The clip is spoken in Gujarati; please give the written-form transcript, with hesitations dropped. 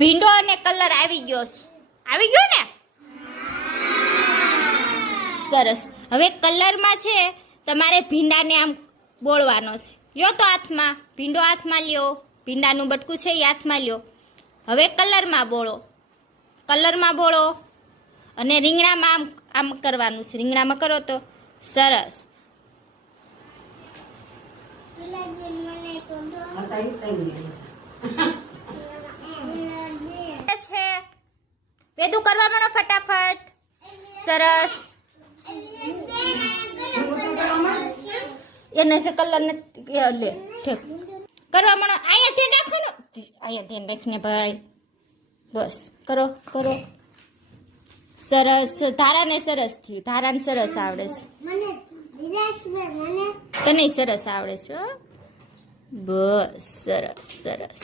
ભીંડો અને કલર આવી ગયો છે. આવી ગયો ને? સરસ. હવે કલરમાં છે તમારે ભીંડાને આમ બોળવાનો છે. લ્યો તો હાથમાં, ભીંડો હાથમાં લ્યો, ભીંડાનું બટકું છે એ હાથમાં લ્યો. હવે કલરમાં બોળો, કલરમાં બોળો અને રીંગણામાં આમ આમ કરવાનું છે. રીંગણામાં કરો તો સરસ. છે વેદું કરવા માંડો ફટાફટ. સરસ. એને છે કલર નથી લે ઠીક કરવા માંડો. અહીંયા ધ્યાન રાખવાનું, અહીંયા ધ્યાન રાખીને ભાઈ. બસ કરો કરો. સરસ. ધારાને સરસ થયું, ધારાને સરસ આવડે છે, તને સરસ આવડે છે. બસ સરસ સરસ.